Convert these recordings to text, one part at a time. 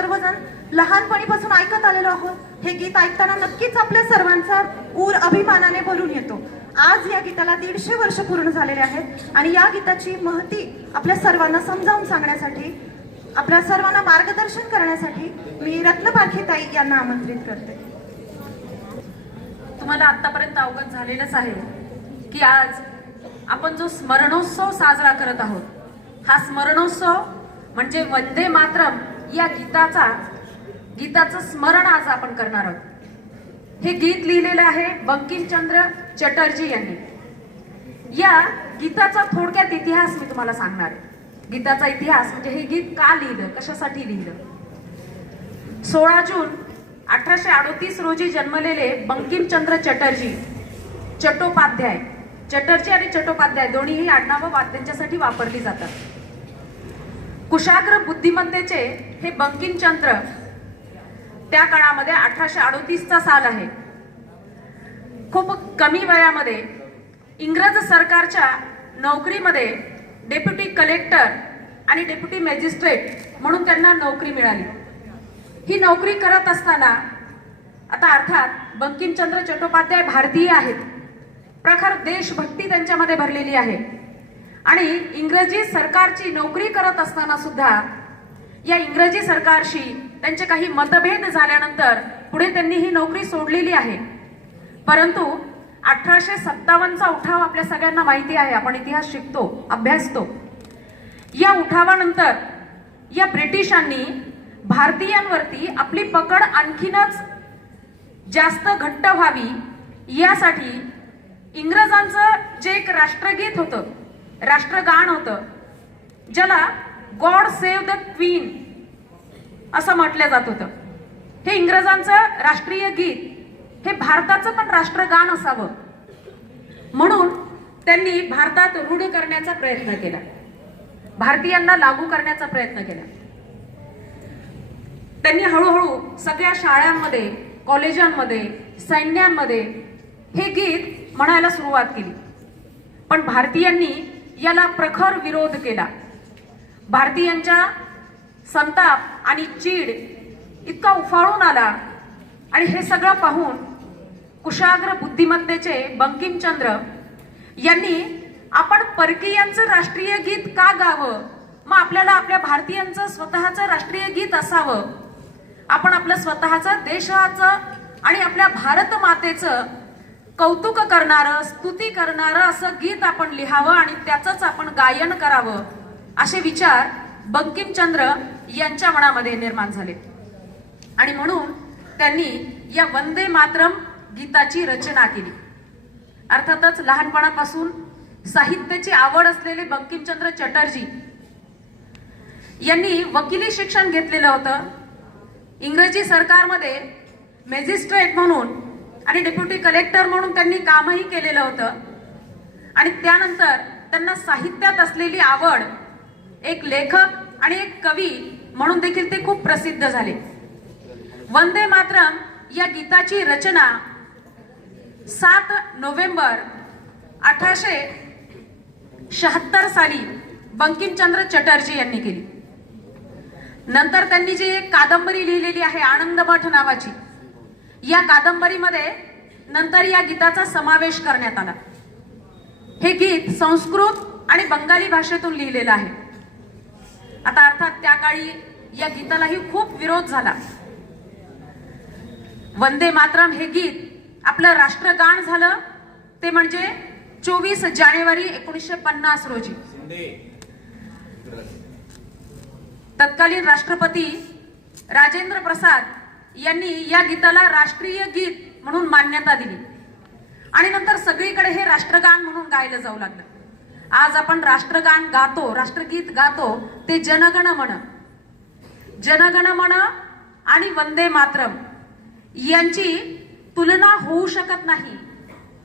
सर्वजण लहानपणीपासून ऐकत आलेलो आहोत। हे गीत ऐकताना नक्कीच आपल्या सर्वांचा ऊर अभिमानाने भरून येतो। आज या गीताला 150 वर्ष पूर्ण झालेले आहेत आणि या गीताची महती आपल्या सर्वांना समजावून सांगण्यासाठी, आपल्या सर्वांना मार्गदर्शन करण्यासाठी मी रत्नपारखीताई यांना आमंत्रित करते। तुम्हाला आतापर्यंत अवगत झालेलंच आहे की आज आपण जो स्मरणोत्सव साजरा करत आहोत, हा स्मरणोत्सव म्हणजे वंदे मातरम या गीताचं स्मरण आज आपण करणार आहोत। हे गीत लिहिलेलं आहे बंकिमचंद्र चटर्जी यांनी। या गीताचा थोडक्यात इतिहास मी तुम्हाला सांगणार आहे। गीताचा इतिहास म्हणजे हे गीत का लिहिलं, कशासाठी लिहिलं। 16 जून 1838 रोजी जन्मलेले बंकिमचंद्र चटर्जी चट्टोपाध्याय, चटर्जी आणि चट्टोपाध्याय दोन्हीही आडनावं त्यांच्यासाठी वापरली जातात। कुशाग्र बुद्धिमत्तेचे हे बंकिमचंद्र त्या काळामध्ये 1838 चा साल आहे। खूप कमी वयामध्ये इंग्रज सरकारच्या नोकरीमध्ये डेप्युटी कलेक्टर आणि डेप्युटी मॅजिस्ट्रेट म्हणून त्यांना नोकरी मिळाली। ही नोकरी करत असताना आता अर्थात बंकिमचंद्र चट्टोपाध्याय भारतीय आहेत, प्रखर देशभक्ती त्यांच्यामध्ये भरलेली आहे आणि इंग्रजी सरकारची नोकरी करत असताना सुद्धा या इंग्रजी सरकारशी त्यांचे काही मतभेद झाल्यानंतर पुढे त्यांनी ही नोकरी सोडलेली आहे। परंतु 1857 चा उठाव आपल्या सगळ्यांना माहिती आहे, आपण इतिहास शिकतो, अभ्यासतो। या उठावानंतर या ब्रिटिशांनी भारतीयांवरती आपली पकड आणखीनच जास्त घट्ट व्हावी यासाठी इंग्रजांचं जे एक राष्ट्रगीत होतं, राष्ट्रगान होतं, ज्याला गॉड सेव्ह द क्वीन असं म्हटलं जात होतं। हे इंग्रजांचं राष्ट्रीय गीत हे भारताचं पण राष्ट्रगान असावं म्हणून त्यांनी भारतात रूढ करण्याचा प्रयत्न केला, भारतीयांना लागू करण्याचा प्रयत्न केला। त्यांनी हळूहळू सगळ्या शाळांमध्ये, कॉलेजांमध्ये, सैन्यांमध्ये हे गीत म्हणायला सुरुवात केली। पण भारतीयांनी याला प्रखर विरोध केला। भारतीयांच्या संताप आणि चीड इतका उफाळून आला आणि हे सगळं पाहून कुशाग्र बुद्धिमत्तेचे बंकिमचंद्र यांनी आपण परकीयांचं राष्ट्रीय गीत का गावं, मग आपल्याला आपल्या भारतीयांचं स्वतःचं राष्ट्रीय गीत असावं, आपण आपलं स्वतःचं देशाचं आणि आपल्या भारत मातेचं कौतुक करणारं, स्तुती करणारं असं गीत आपण लिहावं आणि त्याचंच आपण गायन करावं, असे विचार बंकिमचंद्र यांच्या मनामध्ये निर्माण झाले आणि म्हणून त्यांनी या वंदे मातरम गीताची रचना केली। अर्थातच लहानपणापासून साहित्याची आवड असलेले बंकिमचंद्र चटर्जी यांनी वकिली शिक्षण घेतलेलं होतं। इंग्रजी सरकारमध्ये मॅजिस्ट्रेट म्हणून आणि डेप्युटी कलेक्टर म्हणून त्यांनी कामही केलेलं होतं आणि त्यानंतर त्यांना साहित्यात असलेली आवड, एक लेखक आणि एक कवी म्हणून देखील ते खूप प्रसिद्ध झाले। वंदे मातरम या गीताची रचना 7 नोव्हेंबर 1876 साली बंकिमचंद्र चटर्जी यांनी केली। नंतर त्यांनी जी एक कादंबरी लिहिलेली आहे आनंदमठ नावाची, या कादंबरीमध्ये नंतर या गीताचा समावेश करण्यात आला। हे गीत संस्कृत आणि बंगाली भाषेतून लिहिलेलं आहे। आता अर्थात त्या काळी या गीतालाही खूप विरोध झाला। वंदे मातरम हे गीत आपलं राष्ट्रगान झालं ते म्हणजे 24 जानेवारी 1950 रोजी तत्कालीन राष्ट्रपती राजेंद्र प्रसाद यांनी या गीताला राष्ट्रीय गीत म्हणून मान्यता दिली आणि नंतर सगळीकडे हे राष्ट्रगान म्हणून गायलं जाऊ लागलं। आज आपण राष्ट्रगान गातो, राष्ट्रगीत गातो ते जनगण मन, जनगण मन आणि वंदे मातरम यांची तुलना होऊ शकत नाही,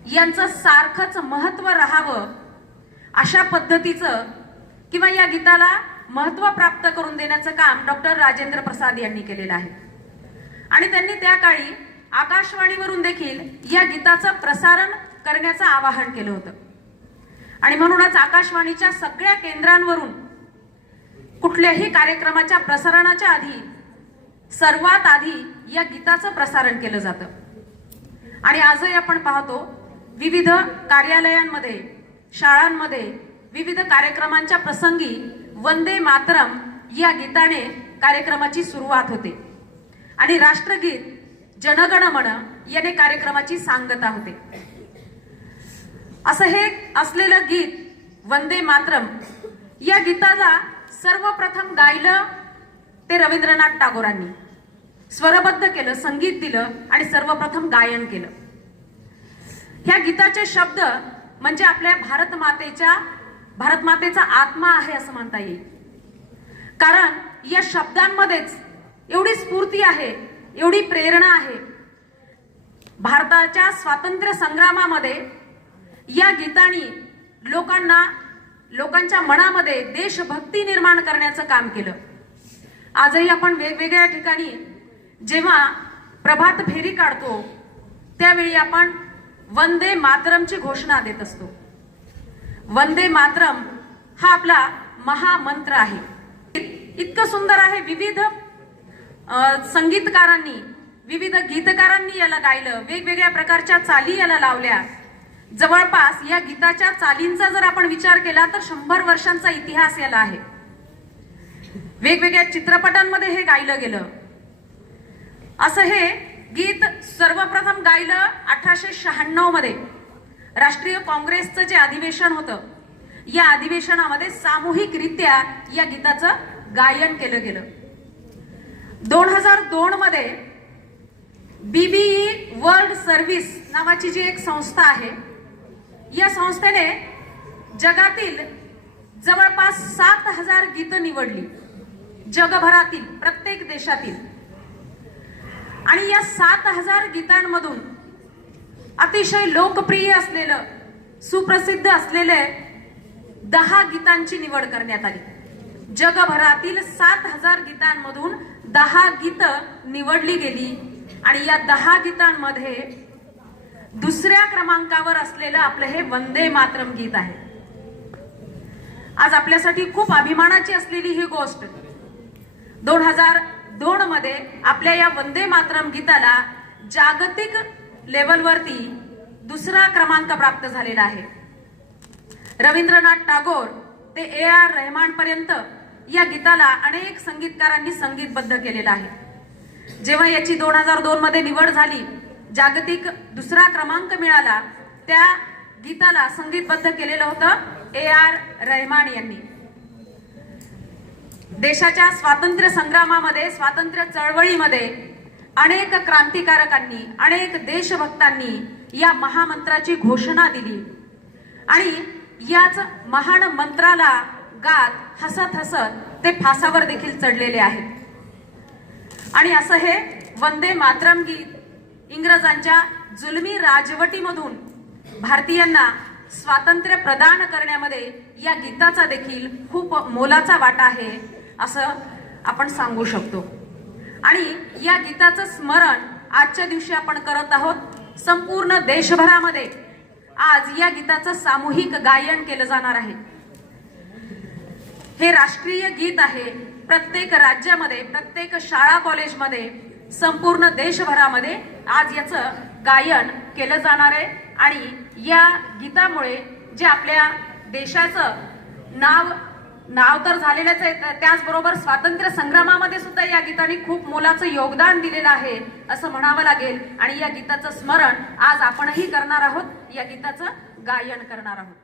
यांचं सारखंच महत्व राहावं अशा पद्धतीचं किंवा या गीताला महत्व प्राप्त करून देण्याचं काम डॉक्टर राजेंद्र प्रसाद यांनी केलेलं आहे आणि त्यांनी त्या काळी आकाशवाणीवरून देखील या गीताचं प्रसारण करण्याचं आवाहन केलं होतं आणि म्हणूनच आकाशवाणीच्या सगळ्या केंद्रांवरून कुठल्याही कार्यक्रमाच्या प्रसारणाच्या आधी सर्वात आधी या गीताचं प्रसारण केलं जातं. आणि आजही आपण पाहतो विविध कार्यालयांमध्ये, शाळांमध्ये विविध कार्यक्रमांच्या प्रसंगी वंदे मातरम या गीताने कार्यक्रमाची सुरुवात होते आणि राष्ट्रगीत जनगण मन याने कार्यक्रमाची सांगता होते. असं हे असलेलं गीत वंदे मातरम या गीताला सर्वप्रथम गायलं ते रवींद्रनाथ टागोरांनी. स्वरबद्ध केलं, संगीत दिलं आणि सर्वप्रथम गायन केलं. ह्या गीताचे शब्द म्हणजे आपल्या भारत मातेचा आत्मा आहे असं म्हणता येईल. कारण या शब्दांमध्येच एवढी स्फूर्ती आहे, एवढी प्रेरणा आहे. भारताच्या स्वातंत्र्य संग्रामामध्ये या गीतानी लोकांच्या मनामध्ये देशभक्ती निर्माण करण्याचं काम केलं. आजही आपण वेगवेगळ्या ठिकाणी जेव्हा प्रभात फेरी काढतो त्यावेळी आपण वंदे मातरमची घोषणा देत असतो. वंदे मातरम हा आपला महामंत्र आहे. इतकं सुंदर आहे. विविध संगीतकारांनी, विविध गीतकारांनी याला गायलं, वेगवेगळ्या प्रकारच्या चाली याला लावल्या. जवळपास या गीताच्या चालींचा जर आपण विचार केला तर 100 वर्षांचा इतिहास याला आहे. वेगवेगळ्या चित्रपटांमध्ये हे गायलं गेलं. असं हे गीत सर्वप्रथम गायलं 1896 मध्ये राष्ट्रीय काँग्रेसचं जे अधिवेशन होतं, या अधिवेशनामध्ये सामूहिकरित्या या गीताचं गायन केलं गेलं. 2002 मध्ये बीबीई वर्ल्ड सर्व्हिस नावाची जी एक संस्था आहे, या संस्थेने जगातील जवळपास 7000 गीतं निवडली, जगभरातील प्रत्येक देशातील. आणि या 7000 गीतांमधून अतिशय लोकप्रिय असलेलं, सुप्रसिद्ध असलेले 10 गीतांची निवड करण्यात आली. जगभरातील 7000 गीतांमधून 10 गीतं निवडली गेली आणि या 10 गीतांमध्ये दुसऱ्या क्रमांकावर असलेलं आपलं हे वंदे मातरम गीत आहे. आज आपल्यासाठी खूप अभिमानाची असलेली ही गोष्ट. 2002 मध्ये आपल्या या वंदे मातरम गीताला जागतिक लेवलवरती दुसरा क्रमांक प्राप्त झालेला आहे. रवींद्रनाथ टागोर ते AR रहमान पर्यंत या गीताला अनेक संगीतकारांनी संगीतबद्ध केलेलं आहे. जेव्हा याची 2002 मध्ये निवड झाली, जागतिक दुसरा क्रमांक मिळाला, त्या गीताला संगीतबद्ध केलेलं होतं AR रहमान यांनी. देशाच्या स्वातंत्र्य संग्रामामध्ये, स्वातंत्र्य चळवळीमध्ये अनेक क्रांतिकारकांनी, अनेक देशभक्तांनी या महामंत्राची घोषणा दिली आणि याच महान मंत्राला गात हसत हसत ते फासावर देखील चढलेले आहेत. आणि असं हे वंदे मातरम गीत इंग्रजांच्या जुलमी राजवटीमधून भारतीयांना स्वातंत्र्य प्रदान करण्यामध्ये या गीताचा देखील खूप मोलाचा वाटा आहे असं आपण सांगू शकतो. आणि या गीताचं स्मरण आजच्या दिवशी आपण करत आहोत. संपूर्ण देशभरामध्ये आज या गीताचं सामूहिक गायन केलं जाणार आहे. हे राष्ट्रीय गीत आहे. प्रत्येक राज्यामध्ये, प्रत्येक शाळा कॉलेजमध्ये, संपूर्ण देशभरामध्ये आज याचं गायन केलं जाणार आहे. आणि या गीतामुळे जे आपल्या देशाचं नाव तर झालेलंच आहे, त्याचबरोबर स्वातंत्र्य संग्रामामध्ये सुद्धा या गीताने खूप मोलाचं योगदान दिलेलं आहे असं म्हणावं लागेल. आणि या गीताचं स्मरण आज आपणही करणार आहोत, या गीताचं गायन करणार आहोत.